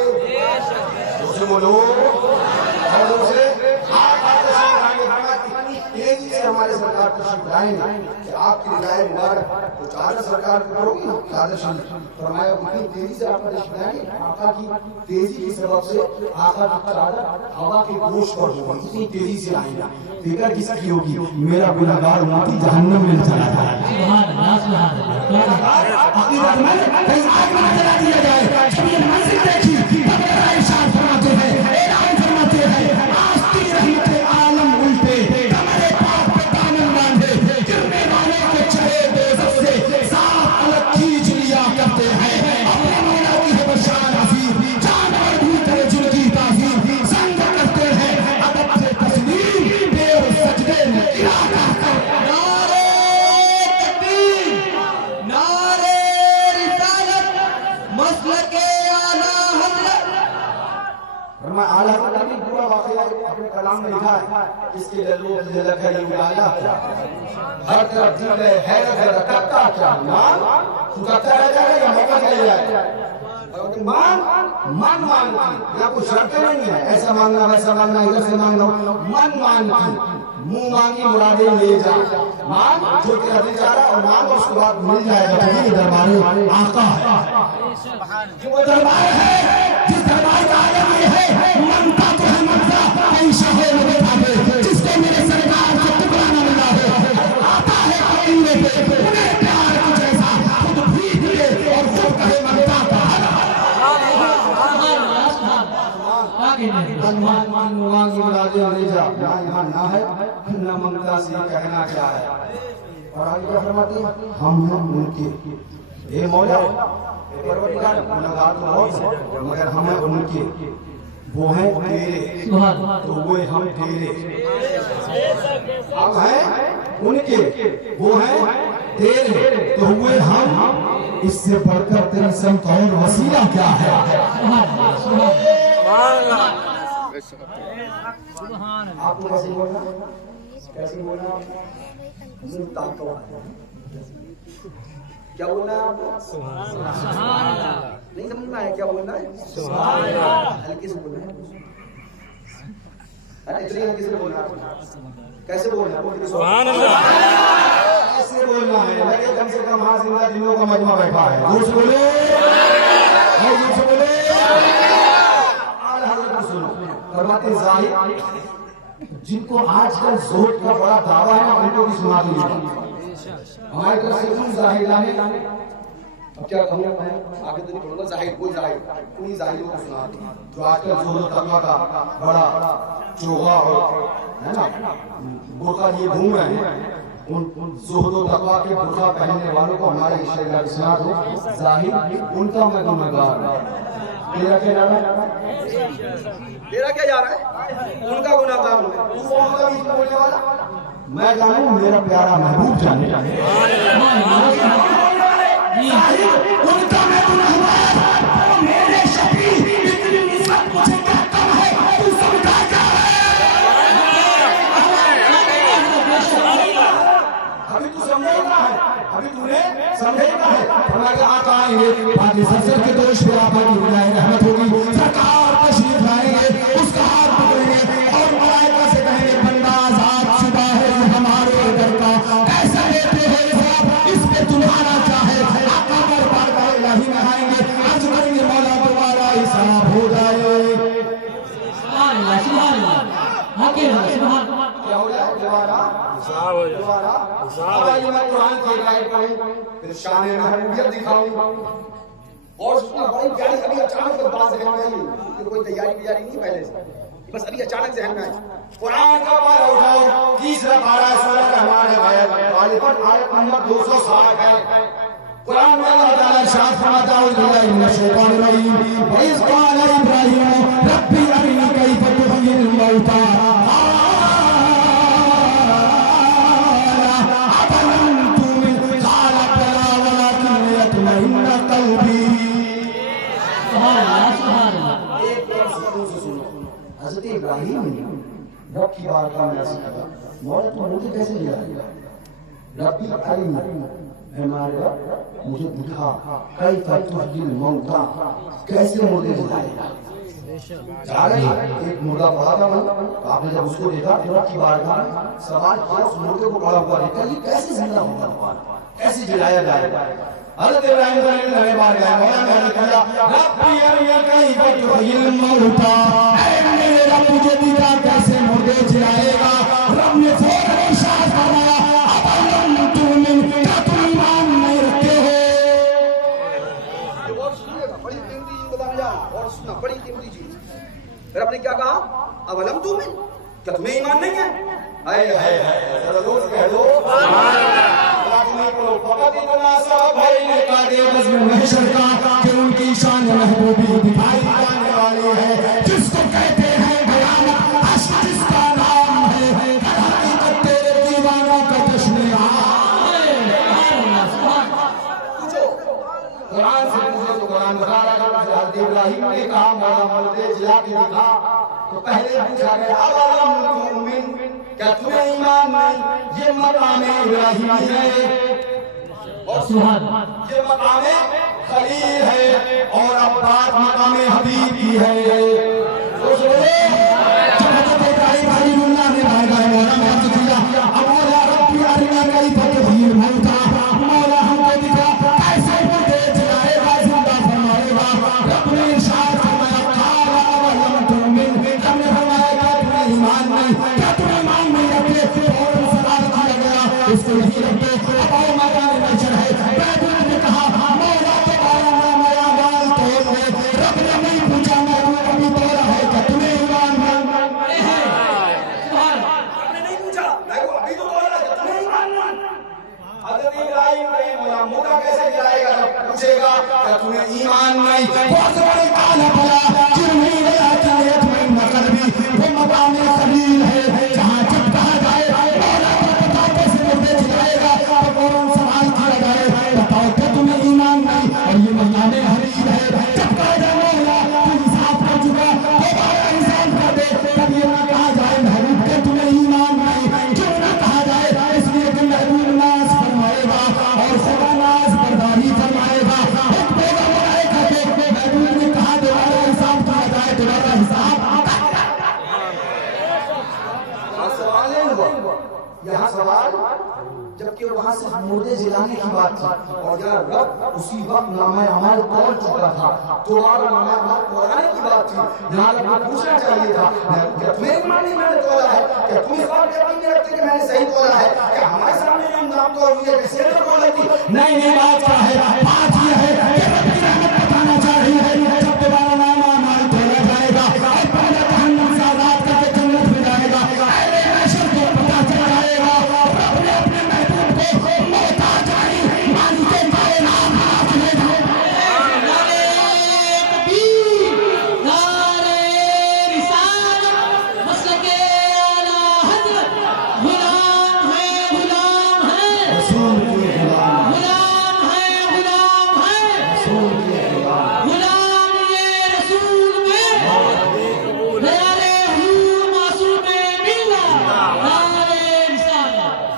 زور سے بولو اور زور سے آقا تشریف لائیں گے فرمایا تیزی سے ہمارے سرکار تشریف لائیں گے کہ آپ کی رضائے مبارک تو چادر سرکار کرو گی نا چادر شریف فرمایا اتنی تیزی سے آپ تشریف لائیں گے آقا کی تیزی کی سبب سے آقا کی چادر ہوا کے گوش پر ہوگی اتنی تیزی سے آئیں گا فکر کس کی ہوگی میرا گناہگار امتی جہنم میں چلا جائے سبحان اللہ سبحان اللہ عقیدت میں کہیں آگ میں نہ جلا دیا جائے جب یہ منزل دیکھی تب میرا ارشاد فرماتے ہیں اعلان فرماتے ہیں آستی رحمت عالم الٹے کمرے پاک پہ دامن باندھے گرنے والے کے چہرے بے عزت سے ساتھ الگ کھینچ لیا کرتے ہیں اپنے مولا کی ہے بشار حفیظ جانور بھی کرے جن کی تعظیم سنگ کرتے ہیں ادب سے تسلیم دیر سجدے میں ارادہ کر نعرے تکبیر نعرے رسالت مسلک اعلیٰ حضرت فرمایا اعلیٰ حضرت نے پورا واقعہ اپنے کلام میں لکھا ہے اس کے للو للک ہے یہ اعلیٰ ہر طرف دل ہے حیرت ہے رکھتا کیا مان چکتا رہ جائے یا موقع دے جائے مان کی یا کوئی شرط نہیں ہے ایسا مانگنا ویسا مانگنا ادھر سے مانگنا من کی منہ مانگی مرادیں لے جا مان جو تیرا دل چاہ رہا اور مانگ اس کے بعد مل جائے گا یہ دربار آقا ہے یہ وہ دربار ہے جس دربار کا عالم یہ ہے منتا تو ہے منتا کئی شاہوں میں بیٹھا ہے جس کو میرے سرکار سے ٹکڑا نہ ملا ہے آتا ہے قریبے پہ انہیں پیار کو جیسا خود بھیگ لے اور خود کہے منتا کا مانگی مرادیں لے جا یہاں نہ ہے نہ منگتا سے کہنا کیا ہے اور آگے کیا فرماتے ہیں ہم ان کے اے مولا اے پروردگار گناہگار تو بہت ہیں مگر ہم ہیں ان کے وہ ہیں تیرے تو وہ ہم تیرے ہم ہیں ان کے وہ ہیں تیرے تو ہوئے ہم اس سے بڑھ کر تیری سمت اور وسیلہ کیا ہے آپ کو کیسے بولنا کیسے بولنا کیا بولنا ہے آپ کو نہیں سمجھنا ہے کیا بولنا ہے ہلکے سے بولنا ہے اتنی ہلکے سے بولنا ہے کیسے بولنا ہے کیسے بولنا ہے لگے کم سے کم ہاں زندہ دلوں کا مجمع بیٹھا ہے دور سے بولے دور سے بولے فرماتے ہیں ظاہر جن کو آج کل زہد کا بڑا دعویٰ ہے ان کو بھی سنا دیجیے ہماری طرف سے کوئی ظاہر لانے اب کیا کہوں میں آگے تو نہیں پڑھوں گا ظاہر کوئی ظاہروں کو سنا دیں جو آج کل زہد و تقویٰ کا بڑا چوغا ہے نا برقع یہ گھوم رہے ہیں ان زہد و تقویٰ کے برقع پہننے والوں کو ہمارے عشق کا اسناد ہو ظاہر ان کا میں گنہگار ہوں. میرا کیا جا رہا ہے؟ میرا کیا جا رہا ہے؟ ان کا گنہگار ہوں. تو کون سا بھی بولنے والا؟ میں جانوں میرا پیارا محبوب جانے ان کا میں گنہگار میرے شفیع اتنی نسبت مجھے کیا کم ہے تو سمجھا کیا ابھی تو سمجھے گا ہے ابھی تو نے سمجھے گا ہے ہمارے آقا آئیں گے پاکی سرسر کے دوش پہ آقا کی بجائے رحمت ہوگی سرکار تشریف لائیں گے اس کا ہاتھ پکڑیں گے اور ملائکہ سے کہیں گے بندہ آزاد شدہ ہے ہمارے در کا ایسا لیتے ہو حساب اس پہ تمہارا چاہے آقا پر بارگاہ الہی میں آئیں گے عرض کریں گے مولا تمہارا حساب ہو جائے. سبحان اللہ سبحان اللہ حقیقت سبحان اللہ. کیا ہو جائے دوبارہ اب آئیے میں قرآن کی ایک آیت پڑھوں پھر شان محبوبیت دکھاؤں اور سننا بڑی پیاری ابھی اچانک سے بات ذہن میں آئی کہ کوئی تیاری نہیں پہلے سے بس ابھی اچانک ذہن میں آئی. قرآن کا پارہ اٹھاؤ تیسرا پارہ سورۃ رحمان ہے غالباً آیت نمبر 260 ہے. قرآن میں اللہ تعالیٰ ارشاد فرماتا ہے اعوذ باللہ من الشیطان الرجیم وَإِذْ قَالَ إِبْرَاهِيمُ رَبِّ أَرِنِي كَيْفَ تُحْيِي الْمَوْتَىٰ أَفَلَمْ تُؤْمِنْ قَالَ بَلَىٰ وَلَٰكِنْ لِيَطْمَئِنَّ قَلْبِي. سبحان اللہ سبحان اللہ. ایک بار سکون سے سنو. حضرت ابراہیم نے رب کی بارگاہ میں عرض کیا مولا تو مجھے کیسے جلائے گا؟ ربی ارنی ہمارے رب مجھے دکھا کیف تحیی الموتیٰ کیسے مردے جلائے گا. ایک مردہ پڑا تھا آپ نے جب اس کو دیکھا تو رب کی بارگاہ میں سوال کیا اس مردے کو پڑا ہوا دیکھا یہ کیسے زندہ ہوگا دوبارہ کیسے جلایا جائے گا. حضرت ابراہیم صلی اللہ علیہ وسلم مولا نے کہا ربی ارنی کیف تحیی الموتیٰ اے میرے رب مجھے دکھا کیسے مردے جلائے گا. رب نے فوراً ارشاد فرمایا افلم تؤمن کیا تم ایمان نہیں رکھتے ہو. اور سنیے گا بڑی قیمتی چیز بتانے جا رہا ہوں اور سننا بڑی قیمتی چیز. رب نے کیا کہا اولم تؤمن کیا تمہیں ایمان نہیں ہے؟ ہائے ہائے ہائے ذرا زور سے کہہ دو سبحان اللہ. فقط اتنا سا بھائی نے کہا دے بزم محشر کا کہ ان کی شان محبوبی دکھائی جانے والی ہے جس کو کہتے ہیں قیامت عشق جس کا نام ہے حقیقت تیرے دیوانوں کا جشن پوچھو قرآن سے پوچھو تو قرآن بتا رہا ہے حضرت ابراہیم نے کہا مولا مردے جلا کے دکھا تو پہلے پوچھا گیا اولم تؤمن کیا تمہیں ایمان نہیں. یہ مقام ابراہیمی ہے سبحان یہ مقام خلیل ہے اور اب بات مقام حبیب کی ہے. تو سنو جب حضرت ابراہیم خلیل اللہ نے بارگاہ مولا میں عرض کیا اب مولا ربی ارنی کیف تحیی الموتیٰ مولا ہم کو دکھا کیسے مردے جلائے گا زندہ فرمائے گا. رب نے ارشاد فرمایا قال اولم تؤمن ہم نے فرمایا کہ تمہیں ایمان نہیں کیا تم ایمان نہیں رکھتے. فوراً سوال کیا گیا اس کو نہیں رکھتے. اب آؤ میدان محشر ہے محبوب نے کہا مولا تمہارا نام میرا بال تول ہے. رب نے نہیں پوچھا محبوب ابھی تولا ہے کہ تمہیں ایمان نہیں ہے. آپ نے نہیں پوچھا ابھی تو بولا کہ تمہیں ایمان نہیں. حضرت ابراہیم نہیں بولا مردہ کیسے جلائے گا. پوچھے گا کہ تمہیں ایمان نہیں. بہت بڑے کالا بلا جرم نہیں گیا کہ یتمین قلبی وہ مقام خلیل ہے جہاں جب کہا جائے مولا کو بتاؤ کیسے مردے جلائے گا تو فوراً سوال کیا جائے بتاؤ کہ تمہیں ایمان نہیں. اور یہ مقام حبیب ہے جب کہا جائے مولا تو حساب کر چکا دوبارہ حساب کر دے تب یہ نہ کہا جائے محبوب کہ تمہیں ایمان نہیں. کیوں نہ کہا جائے اس لیے کہ محبوب ناز فرمائے گا اور خدا ناز برداری فرمائے گا. حکم ہوگا ملائکہ کے محبوب نے کہا دوبارہ حساب کیا جائے دوبارہ حساب. سوال نہیں ہوا یہاں سوال جبکہ وہاں سے مردے جلانے کی بات تھی اور یہاں رب اسی وقت نامہ عمل کھول چکا تھا دوبارہ نامہ عمل کھولانے کی بات تھی. یہاں رب کو پوچھنا چاہیے تھا کہ تمہیں ایمان نہیں میں نے تولا ہے کہ تم اس بات یقین نہیں رکھتے کہ میں نے صحیح تولا ہے کہ ہمارے سامنے جو انجام تو ہوئی ہے کسی نے تولا تھی. نہیں بات کیا ہے بات یہ ہے کہ رب کی رحمت بتانا چاہ رہی ہے جب دوبارہ نامہ عمل کھولا جائے گا اور پہلے جہنم سے آزاد کر کے جنت میں جائے گا. اہل محشر کو پتہ چل جائے گا رب نے اپنے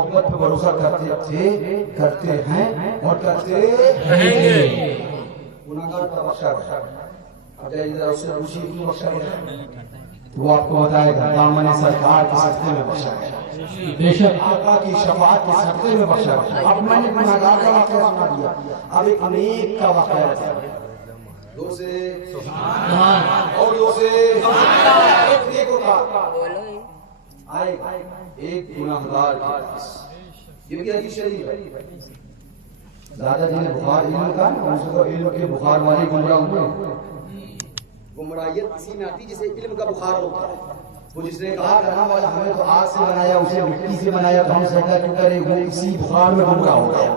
محبت پہ بھروسہ کرتے تھے، کرتے ہیں اور کرتے رہیں گے۔ گناہگار کا بخشا گیا، اب جائیے ذرا اس سے پوچھیے کیوں بخشا گیا، وہ آپ کو بتائے گا۔ دامن سرکار کے صدقے میں بخشا گیا، بے شک آقا کی شفاعت کے صدقے میں بخشا گیا۔ اب میں نے گناہگار کا واقعہ سنا دیا، اب ایک نیک کا واقعہ ہے۔ دو سے اور دو سے ایک نیک ہوتا آئے ایک گناہگار کے پاس، یہ بھی حدیث شریف ہے۔ دادا جی نے بخار علم کا نا، اس کو علم کے بخار والے گمراہ ہوئے۔ گمراہیت اسی میں آتی جسے علم کا بخار ہوتا ہے۔ وہ جس نے کہا کرنا والا ہمیں تو آگ سے بنایا، اسے مٹی سے بنایا، تو ہم سجدہ کیوں کریں، وہ اسی بخار میں گمراہ ہو گیا۔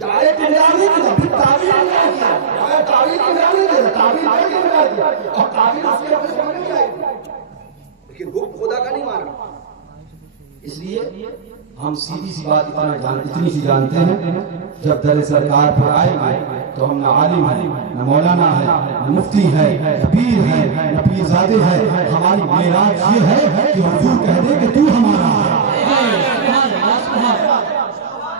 ڈائریکٹ انجام نہیں کیا، پھر تعبیر نہیں کیا، اگر تعبیر انجام نہیں کیا، تعبیر کر کے بنا دیا، اور تعبیر اس کے اپنے سمجھ نہیں آئی، لیکن وہ خدا کا نہیں مانا۔ اس لیے ہم سیدھی سی بات اتنی سی جانتے ہیں، جب در سرکار پر آئے گئے تو ہم نہ عالم ہیں، نہ مولانا ہے، نہ مفتی ہے، نہ پیر ہے، نہ پیر زادے ہے۔ ہماری معراج یہ ہے کہ حضور کہہ دے کہ تو ہمارا ہے۔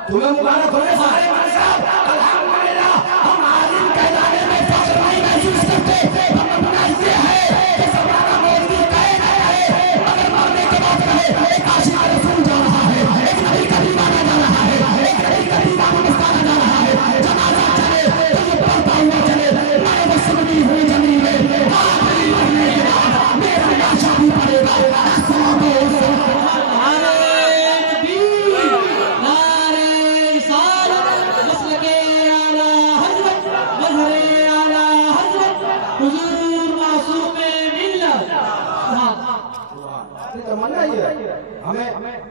تمہیں مبارک ہوئے سارے ماں صاحب، الحمدللہ ہم عالم کہلانے میں فخر نہیں محسوس کرتے۔ ہم اپنا یہ ہے کہ سبحانہ مولوی کہے نہ کہے، مگر مرنے کے بعد کہے ایک عاشق رسول جا رہا ہے، ایک نبی کا دیوانہ جا رہا ہے، ایک نبی کا دیوانہ مستانہ جا رہا ہے۔ جنازہ چلے تو یہ پڑھتا ہوا چلے، میں بس سنی ہوئی زمین میں آخری مرنے کے بعد میرا لاشا بھی پڑے گا۔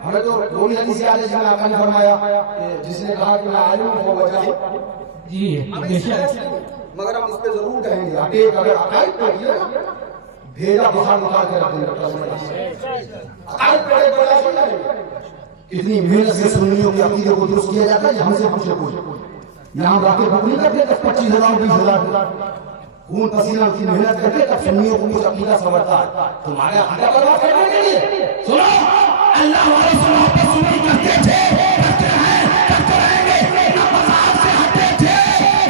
ہمیں تو دونی حدیث یاد ہے جس میں آقا نے فرمایا جس نے کہا کہ میں عالم ہوں وجہ جی ہمیں مگر ہم اس پہ ضرور کہیں گے، اٹیک اگر عقائد پہ کیا بھیجا بخار نکال کے رکھ دیں، عقائد پہ بڑا سننا ہے۔ اتنی محنت سے سنیوں کی عقیدے کو درست کیا جاتا ہے، ہم سے پوچھے کوئی یہاں باقی بک نہیں کرتے 25,000 20,000 خون پسینہ کی محنت کرتے تب سنیوں کو کچھ عقیدہ سمجھتا ہے۔ تمہارے عقیدہ برباد کرنے کے لیے سنو، اللہ والے سنو پہ سنی کرتے تھے، کرتے ہیں، کرتے رہیں گے، نہ مذہب سے ہٹے تھے،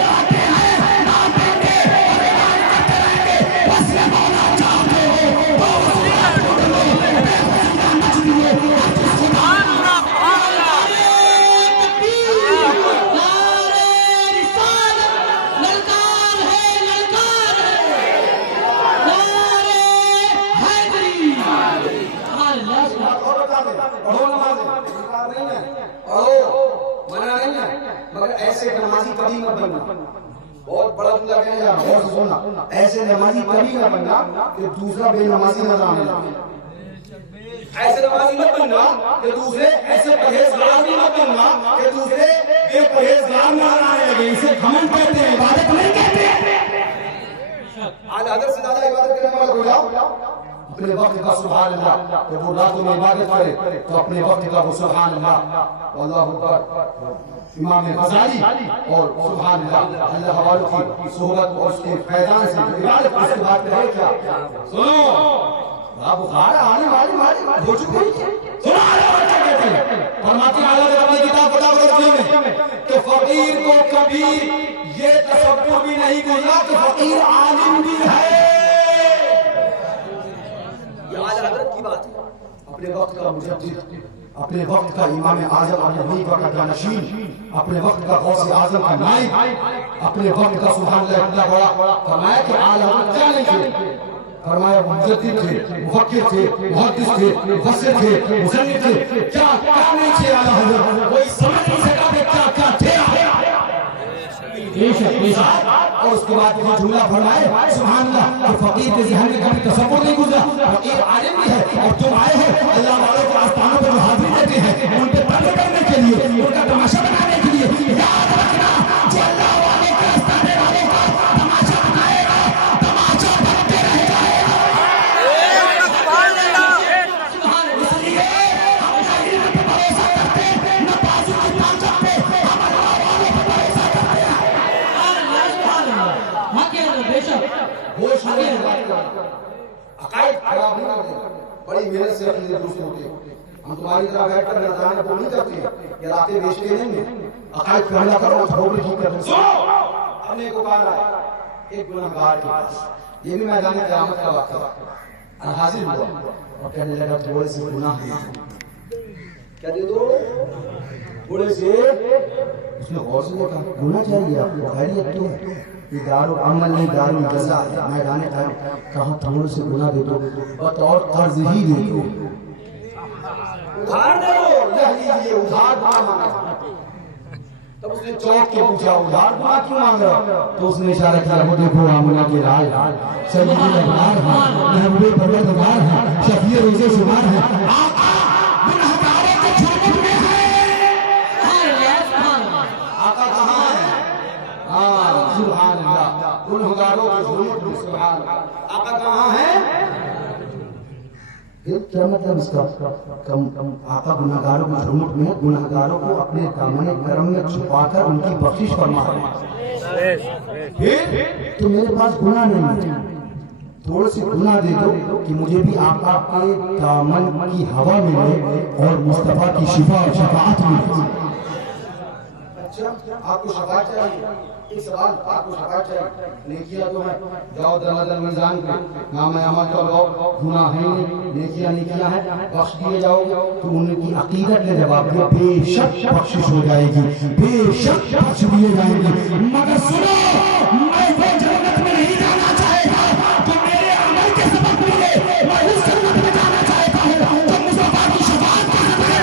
آتے ہیں، نہ آتے گے، اور ایمان کرتے رہیں گے۔ بس یہ مولا چاہتے ہو تو وسیلہ ڈھونڈ لو، بے وسیلہ مت دیو، جس خدا مگر ایسے نمازی کبھی مت بننا، بہت بڑا جملہ کہنے جا رہا ہوں، سننا، ایسے نمازی کبھی نہ بننا کہ دوسرا بے نمازی نہ آنے، ایسے نمازی مت بننا کہ دوسرے ایسے پرہیزگار بھی مت بننا کہ دوسرے بے پرہیزگار نہ آنے لگے۔ اسے گھمنڈ کہتے ہیں، عبادت نہیں کہتے۔ اعلیٰ حضرت سے زیادہ عبادت کرنے والا ہو جاؤ، اپنے وقت کا سبحان اللہ، جب وہ راتوں میں عبادت کرے تو اپنے وقت کا وہ سبحان اللہ، اللہ اکبر، امام غزالی اور سبحان اللہ، اللہ والوں کی صحبت اور اس کے فیضان سے عبادت اس کے بعد رہے کیا؟ سنو آپ بخار آنے والی ہو چکے ہیں، سنو آنے والا کیا کہتے ہیں؟ فرماتے ہیں اللہ نے اپنی کتاب بتا بدرجیوں میں کہ فقیر کو کبھی یہ تصور بھی نہیں گزرا کہ فقیر عالم بھی ہے۔ حضرت کی بات ہے، اپنے وقت کا مجدد، اپنے وقت کا امام اعظم ابو حنیفہ کا جانشین، اپنے وقت کا غوث اعظم کا نائب، اپنے وقت کا سبحان اللہ اتنا بڑا، فرمایا کہ عالم کیا نہیں تھے، فرمایا مجدد تھے، مفکر تھے، محدث تھے، مفسر تھے، مصنف تھے، کیا نہیں تھے اعلیٰ حضرت، کوئی سمجھ نہیں سکا کہ کیا تھے۔ اور اس کے بعد یہ جملہ فرمائے سبحان اللہ کہ فقیر کے ذہن میں کبھی تصور نہیں گزرا، فقیر عالم بھی ہے اور تم آئے ہو اللہ والوں کو آستانوں پر جو حاضری دیتے ہیں ان پہ پردے کرنے کے لیے، ان کا تماشا بنانے کے لیے، یاد رکھنا جو اللہ والوں کے آستانے والوں کا تماشا بنائے گا تماشا بنتے رہ جائے گا۔ اس لیے ہم نہ علم پہ بھروسہ کرتے نہ بازو کی طاقت پہ، ہم اللہ والوں پہ بھروسہ کرتے ہیں۔ وہ عقائد خراب نہیں کرتے، بڑی محنت سے عقیدے درست ہوتے ہیں۔ ہم تمہاری طرح بیٹھ کر نظرانے کو نہیں کرتے یا راتیں بیچتے نہیں ہیں. عقائد کو حملہ کرو جھوپڑی ٹھیک کر دو. ہم نے کو کہا ہے ایک گنہگار کے پاس, یہ بھی میدان قیامت کا واقعہ, حاضر ہوا اور کہنے لگا تھوڑے سے گناہ ہیں, کیا دے دو تھوڑے سے. اس نے غور سے دیکھا گناہ چاہیے آپ کو, خیریت تو ہے, یہ دار العمل نہیں دار الجزا ہے. میدان قیامت کہاں تھوڑے سے گناہ دے دو, بطور قرض ہی دے دو, ادھار دے دو, لے لیجیے ادھار گناہ مانگا. تب اس نے چوک کے پوچھا ادھار گناہ کیوں مانگ رہا؟ تو اس نے اشارہ کیا, وہ دیکھو آمنہ کے لال سیدی الابرار ہیں, محبوب پروردگار ہیں, شفیع روزے شمار ہیں. آقا گنہگاروں کو جھوٹ میں ہے, آقا کہاں ہے؟ ہاں سبحان اللہ, گنہگاروں کو جھوٹ میں, سبحان اللہ, آقا کہاں ہے؟ کیا مطلب اس کا؟ آقا گناہگاروں کو جھوٹ میں, گناہگاروں کو اپنے دامن کرم میں چھپا کر ان کی بخشش فرما رہا ہے. تو میرے پاس گناہ نہیں ہے, تھوڑے سے گناہ دے دو کہ مجھے بھی آقا کے دامن کی ہوا ملے اور مصطفیٰ کی شفا اور شفاعت ملے. اچھا آپ کو شفاعت چاہیے, ایک سوال, آپ کو شفاعت چاہیے, نیکیاں تو ہیں, جاؤ درجہ میزان پہ نام اعمال کا لو, گناہ ہیں نیکیاں نیکیاں ہیں, بخش دیے جاؤ گے. تو ان کی عقیدت نے جواب دیا بے شک بخشش ہو جائے گی, بے شک بخش دیے جائیں گے, مگر سنو میں وہ جنت میں نہیں جانا چاہتا تو میرے عمل کے سبب ملے, میں اس جنت میں جانا چاہتا ہوں تو مصطفیٰ کی شفاعت کے سبب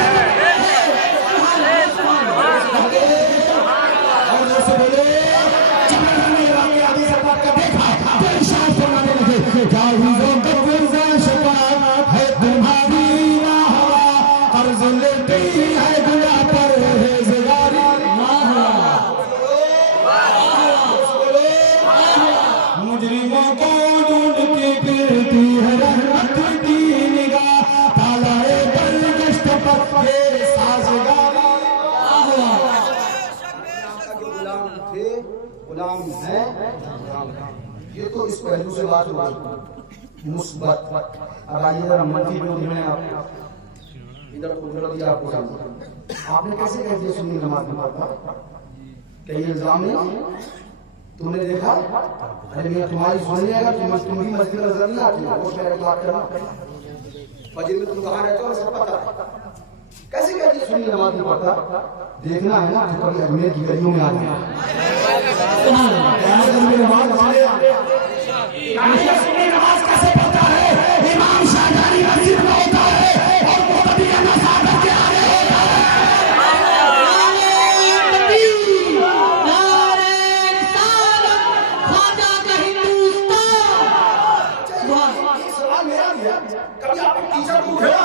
غلام ہے. یہ تو اس پہلو سے بات ہو گئی مثبت. اب آئیے ذرا منفی پہلو میں آپ ادھر قدرت یا آپ کو سامنے آپ نے کیسے کہہ دیا سنی نماز میں پڑھتا, کہیں الزام نہیں, تم نے دیکھا ارے میں تمہاری سن لے گا, تم بھی مسجد نظر نہیں آتی ہو, اس میں بات کرنا فجر میں تم کہاں رہتے ہو سب پتا ہے, کیسے کہہ دیا سنی نماز میں پڑھتا. دیکھنا ہے نا تو کبھی اجمیر کی گلیوں میں آتے ہیں نماز کیسے پڑھتا ہے, امام شاہجہانی مسجد میں ہوتا ہے اور مقتدی کا نصاب کے آگے ہوتا ہے. سوال میرا بھی ہے, کبھی آپ نے ٹیچر کو گھیرا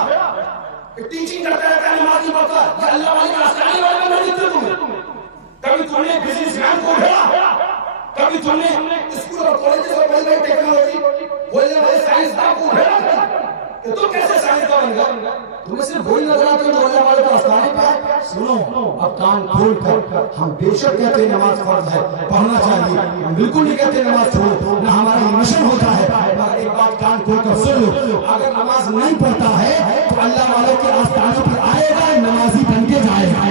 ٹیچنگ کرتا رہتا ہے, نماز نہیں پڑھتا, یا اللہ والی کا آسانی والا میں نہیں دیتا تمہیں. کبھی تم نے بزنس مین کو گھیرا, کبھی تم نے اسکول اور کالجز اور بڑی بڑی ٹیکنالوجی بولنے والے سائنسدان کو گھیرا کہ تم کیسے سائنسدان بن گئے. تمہیں صرف وہی نظر آتی ہے جو اللہ والے کا آسانی پہ ہے. سنو اب کان کھول کر, ہم بے شک کہتے ہیں نماز فرض ہے, پڑھنا چاہیے, ہم بالکل نہیں کہتے نماز چھوڑو, نہ ہمارا مشن ہوتا ہے. ایک بات کان کھول کر سن لو, اگر نماز نہیں پڑھتا ہے تو اللہ والوں کے آستانوں پر آئے گا, نمازی بن کے جائے گا.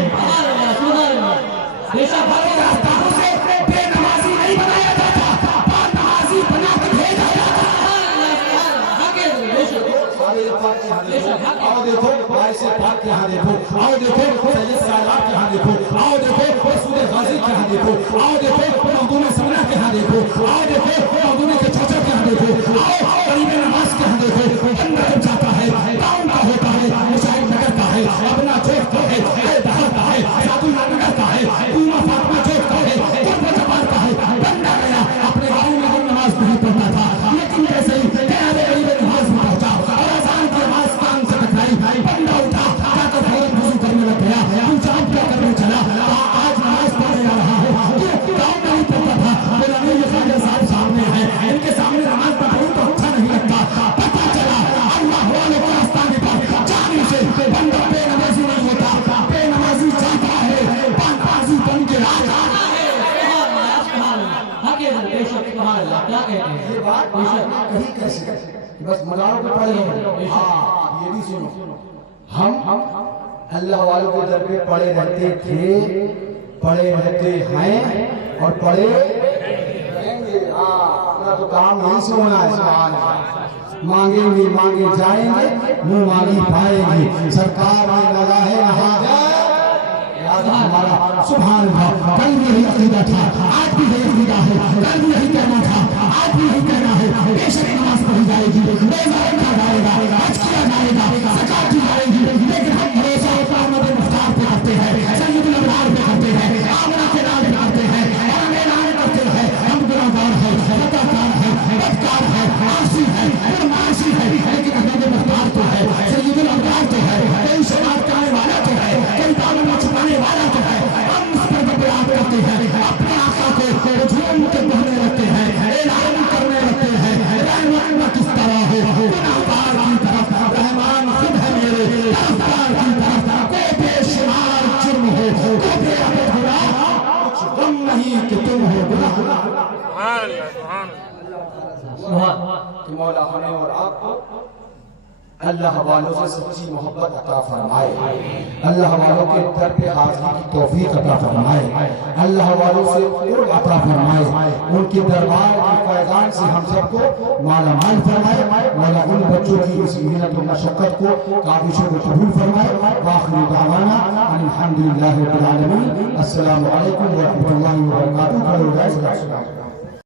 آستانوں سے بے نمازی نہیں بنایا جاتا, پاک نمازی بنا کے بھیجا جاتا ہے. آؤ دیکھو بھائی سے پاک کے یہاں دیکھو, آؤ دیکھو سید سالاب کے یہاں دیکھو, آؤ دیکھو سود غازی کے یہاں دیکھو, آؤ دیکھو مخدوم سمنہ کے یہاں دیکھو, آؤ دیکھو مخدوم کے چچا کے یہاں دیکھو, آؤ قریب نماز کے یہاں دیکھو. بندہ جب جاتا ہے ٹاؤن کا ہوتا ہے, مشاہد نگر کا ہے, اپنا چوک کا ہے, دہر کا ہے, ساتو نگر کا ہے, اوما فاطمہ چوک کا ہے, قرب جبار کا ہے. بندہ گیا اپنے گاؤں میں نماز نہیں پڑھتا تھا, لیکن جیسے ہی تیارے قریب نماز میں پہنچا اور اذان کی آواز کان سے ٹکرائی, بندہ اٹھا جا کر فوراً وضو کرنے لگ گیا, انچاپ کیا کرنے چلا. آج نماز پڑھنے جا رہا ہے, گاؤں میں نہیں پڑھتا تھا, بولا نہیں یہ خواجہ صاحب سامنے ہے, ان کے سامنے نماز پڑھوں تو اچھا نہیں لگتا. پتہ چلا اللہ والوں کے آستانے پر جانے سے بندہ بے نمازی نہیں ہوتا, بے نمازی جاتا ہے, پاک بازی بن کے آتا ہے. یہ بات کہیں کیسے بس مزاروں پہ پڑھ رہے ہیں. ہاں یہ بھی سنو, ہم اللہ والوں کے در پہ پڑے رہتے تھے، پڑے رہتے ہیں اور پڑے رہیں گے۔ اپنا تو کام نہیں سے ہونا ہے، سبحان اللہ۔ مانگیں گے مانگے جائیں گے، منہ مانگی پائیں گے، سرکار میں لگا ہے ہمارا سبحان اللہ۔ کل بھی یہی عقیدہ تھا، آج بھی یہی عقیدہ ہے، کل بھی یہی کہنا تھا، آج بھی یہی کہنا ہے۔ بے شک نماز پڑھی جائے گی، روزہ رکھا جائے گا، حج کیا جائے گا، زکات دی جائے گی، لیکن ہم بھروسہ احمد مختار پہ کرتے ہیں، سید الابرار پہ کرتے ہیں، آمنہ کے نام پہ کرتے ہیں، اور ہم اعلان کرتے ہیں ہم گناہگار ہیں، خطاکار ہیں، بدکار ہیں، عاصی ہیں، بدمعاشی ہیں، لیکن احمد مختار تو ہے، سید الابرار تو ہے، کوئی شمار کرنے والا تو ہے، کوئی دامن میں چھپانے والا تو ہے۔ ہم اس پر بیان کرتے ہیں، اپنے آقا کو جھوم کے کہنے رکھتے ہیں، اعلان کرنے رکھتے ہیں، رحمان کس طرح ہو، گناہگار کی طرف رحمان خود ہے میرے، طرفدار کی طرف کوئی بے شمار جرم ہو، کوئی بے عدد گناہ، کچھ غم نہیں کہ تم ہو گناہگار۔ کہ مولا ہمیں اور آپ کو اللہ والوں سے سچی محبت عطا فرمائے، اللہ والوں کے در پہ حاضری کی توفیق عطا فرمائے، اللہ والوں سے قرب عطا فرمائے، ان کے دربار کی فیضان سے ہم سب کو مالا مال فرمائے، مولا ان بچوں کی اس محنت و مشقت کو کاوشوں کو قبول فرمائے۔ وآخر دعوانا ان الحمدللہ رب العالمین۔ السلام علیکم ورحمۃ اللہ وبرکاتہ۔